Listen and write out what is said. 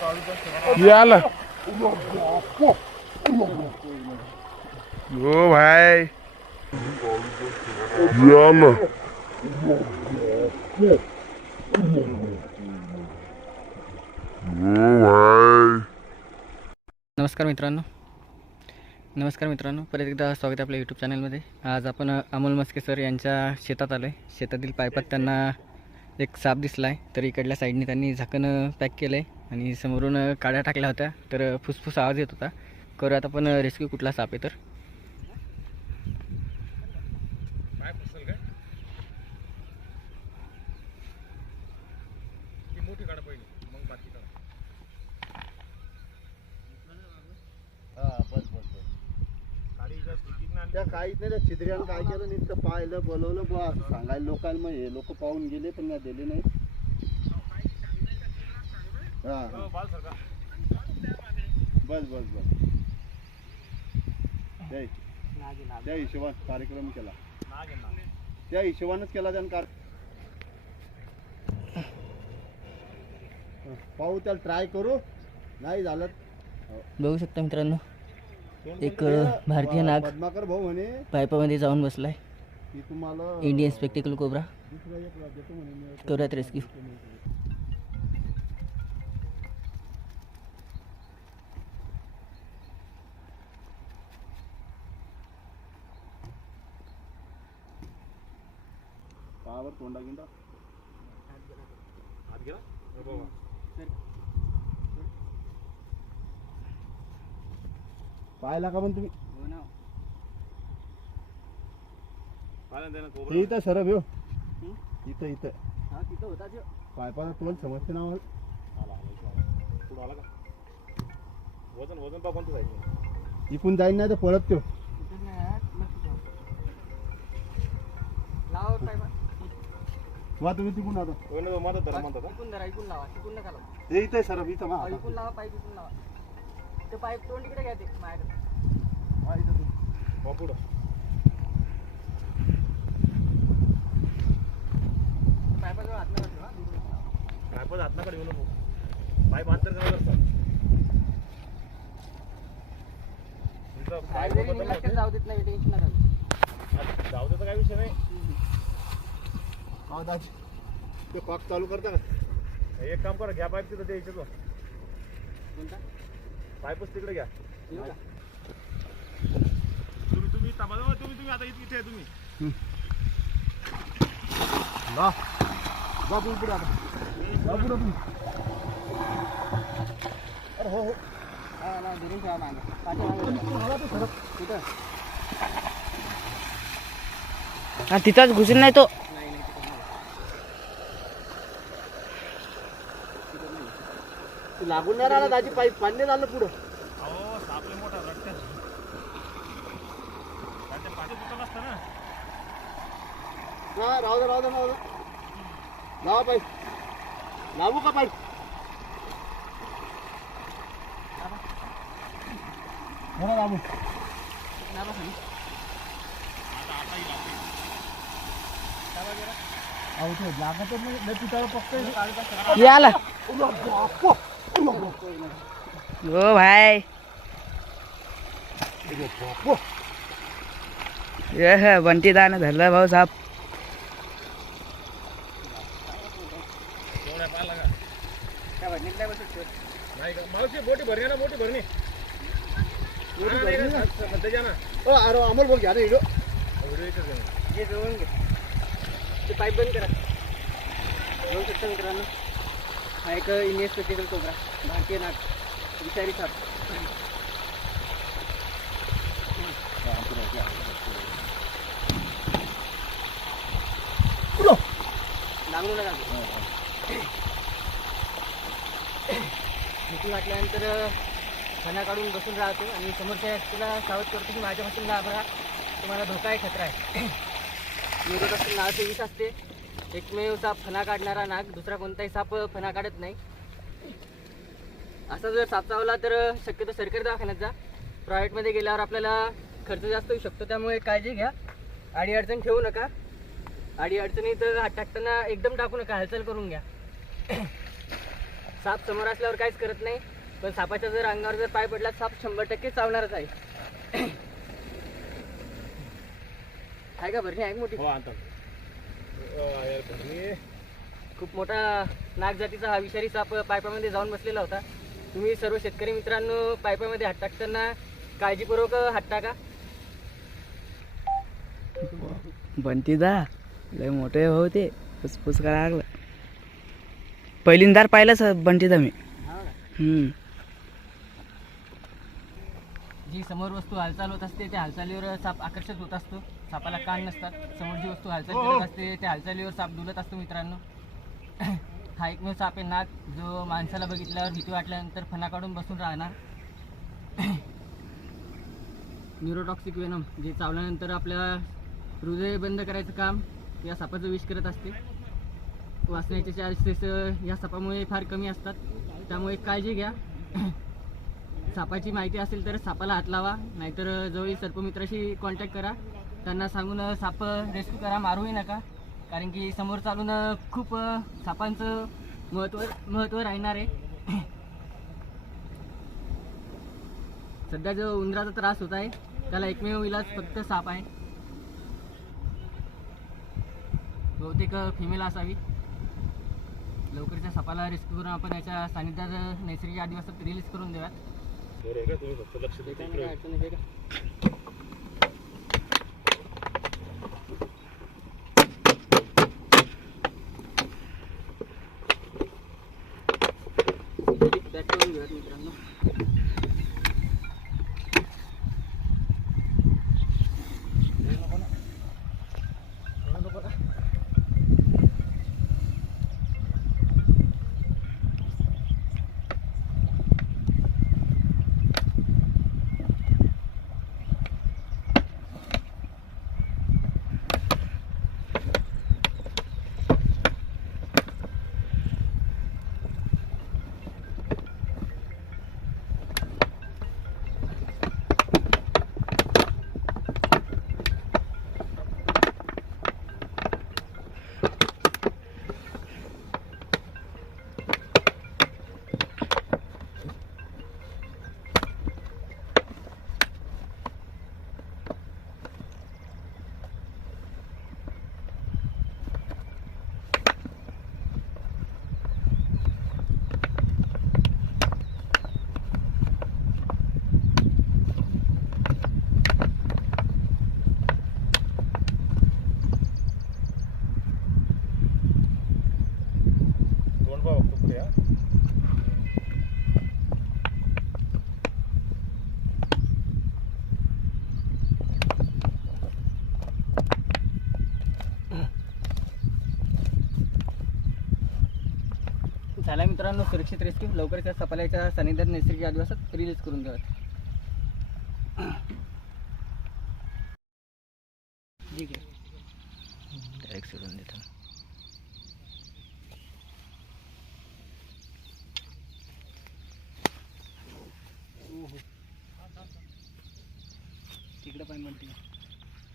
याला. हो भाई. याला. हो नमस्कार मित्रांनो. नमस्कार मित्रांनो. परत एकदा स्वागत आहे आपल्या यूट्यूब चॅनलमध्ये आज आपण अमोल मस्के सर यांच्या शेतात आलो आहे शेतातील पायपात त्यांना एक साप दिसला आहे तर इकडल्या साईडने त्यांनी झाकण पॅक केलं आहे आणि समोरून काड्या टाकल्या होत्या तर फुसफुस आवाज येत होता. करूयात आपण रेस्क्यू कुठला साप आहे तर. त्या काहीच नाही त्या छिद्र्यानं काय केलं नुसतं पाहिलं बोलवलं बा सांगायला लोकांना हे लोक पाहून गेले पण नाही दिले नाही हा. बस बस बस. त्या त्या हिशोबात कार्यक्रम केला. त्या हिशोबानच केला त्यानं कार पाहू त्याला ट्राय करू. नाही झालं बघू शकता मित्रांनो एक भारतीय नाग पद्माकर भाऊ म्हणे पायपामध्ये जाऊन बसलाय. की तुम्हाला इंडियन स्पेक्टिकल कोबरा. करूयात रेस्क्यू पावर तोंडा गिंडा. पाहिला का पण तुम्ही? ते इथं सरब यो. इथं इथं. पायपाला तोंड समजते ना वजन वजन पा कोणतं जायचं? इकून जाईन नाही तर परत त्यो. वा तुम्ही तिकून आता. माझा धर्म म्हणतात इकून धरा इकून लावा इकून नका लावा. ते इथं आहे सरब इथं मा इकून लावा पाईप इकून लावा. ते पाईप तोंड तिकडे घ्या ते माझ्याकडे हा, इथं तू. पुढं. पाईपाजवळ हात नका ठेवा इकडून लावा. पायपा हातनाकडे येऊ नको पाईप अंतर कमी करतो तुमचं काय पाईप जरी बदललं निघालं जाऊ देत नाही टेन्शन नका घेऊ. आता जाऊ द्याचा काही विषय नाही. हा, दाजी. ते कॉक चालू करता का? एक काम करा घ्या पाईप तिथं द्यायचं तो. कोणता? पाईपच तिकडे घ्या? तुम्ही तुम्ही थांबा तुम्ही तुम्ही आता इथे तुम्ही. ला. जा पुढे पुढे आता. जा पुढे तुम्ही अरे हो हो. हा, लावा, धरून ठेवा मागं. पाठीमागं ठेवा. कुठं? हा तिथंच घुसून नाही तो नाही नाही तिथं नाही. तू लागून नाही राहिला दाजी पाईप पाणी झालं पुढं. अहो सापले मोठा असतं ना. हा राहू दे राहू दे राहू दे. लावा पाईप लावू का पाईप हो ना लावू. लावा खाली. अहो ते लागतच नाही. नाही पिठाला पक्क याला. हो भाई ये बंटी दान धरलं भाऊ साप मोठी भरणी ना मोठी भरणी. ना अमोल बोल घ्या व्हिडिओ ना. हे जवळून घे ते पाईप बंद करा बघू शकता मित्रांनो हा एक इंडियन स्पेक्टिकल कोबरा भारतीय नाग विचारी साप. लागू नका भीती वाटल्यानंतर खाना काढून बसून राहतो आणि समोरच्या व्यक्तीला सावध करतो की माझ्यापासून लाभ राहा तुम्हाला धोका आहे खतरा आहे. मी असते नावाचे विष असते. एकमेव साप फणा काढणारा नाग दुसरा कोणताही साप फणा काढत नाही. असा जर साप चावला तर शक्यतो सरकारी दवाखान्यात जा. प्रायव्हेटमध्ये गेल्यावर आपल्याला खर्च जास्त होऊ शकतो त्यामुळे काळजी घ्या. आडी अडचण ठेवू नका. आडी अडचणीत हात टाकताना एकदम टाकू नका हालचाल करून घ्या. साप समोर असल्यावर काहीच करत नाही पण सापाच्या जर अंगावर जर पाय पडला साप शंभर टक्के चावणारच आहे. का का भरणी आहे का मोठी हो आणतो अ, यार भरणी. खूप मोठा नाग जातीचा हा विषारी साप पायपामध्ये जाऊन बसलेला होता. तुम्ही सर्व शेतकरी मित्रांनो पायपामध्ये हात टाकताना काळजीपूर्वक हात टाका. बंटी दा लय मोठे भाऊ ते. फुसफुस करायला लागलं. पहिल्यांदार पाहिलं सर बंटी दा मी हम्म. जी समोर वस्तू हालचाल होत असते त्या हालचालीवर साप आकर्षित होत असतो. सापाला कान नसतात. समोर जी वस्तू हालचाल करत असते त्या हालचालीवर साप डुलत असतो मित्रांनो. हा एकमेव साप आहे नाग जो माणसाला बघितल्यावर भीती वाटल्यानंतर फणा काढून बसून राहणार. न्यूरोटॉक्सिक वेनम जे चावल्यानंतर आपल्या हृदय बंद करायचं काम या सापाचं विष करत असते. वाचण्याचे चान्सेस या सापामुळे फार कमी असतात. त्यामुळे काळजी घ्या. सापाची माहिती असेल तर सापाला हात लावा नाहीतर जवळील सर्पमित्राशी कॉन्टॅक्ट करा. त्यांना सांगून साप रेस्क्यू करा मारूही नका. कारण की समोर चालून खूप सापांचं महत्त्व महत्त्व राहणार आहे. सध्या जो उंदराचा त्रास होत आहे त्याला एकमेव इलाज फक्त साप आहे. बहुतेक फिमेल असावी. लवकरच्या सापाला रेस्क्यू करून आपण याच्या सानिध्यात नैसर्गिक आदिवासात रिलीज करून देऊयात. बरं आहे का तुम्ही फक्त लक्ष ते द्या काय नाही इकडे. अडचण येते का? घेऊयात मित्रांनो मित्रांनो सुरक्षित रेस्क्यू. लवकरच या सपाल्याच्या सानिध्यात नैसर्गिक आदिवासात रिलीज करून द्याव्यात ठीक आहे. डायरेक्ट सोडून देतो. तिकडं पण म्हणते.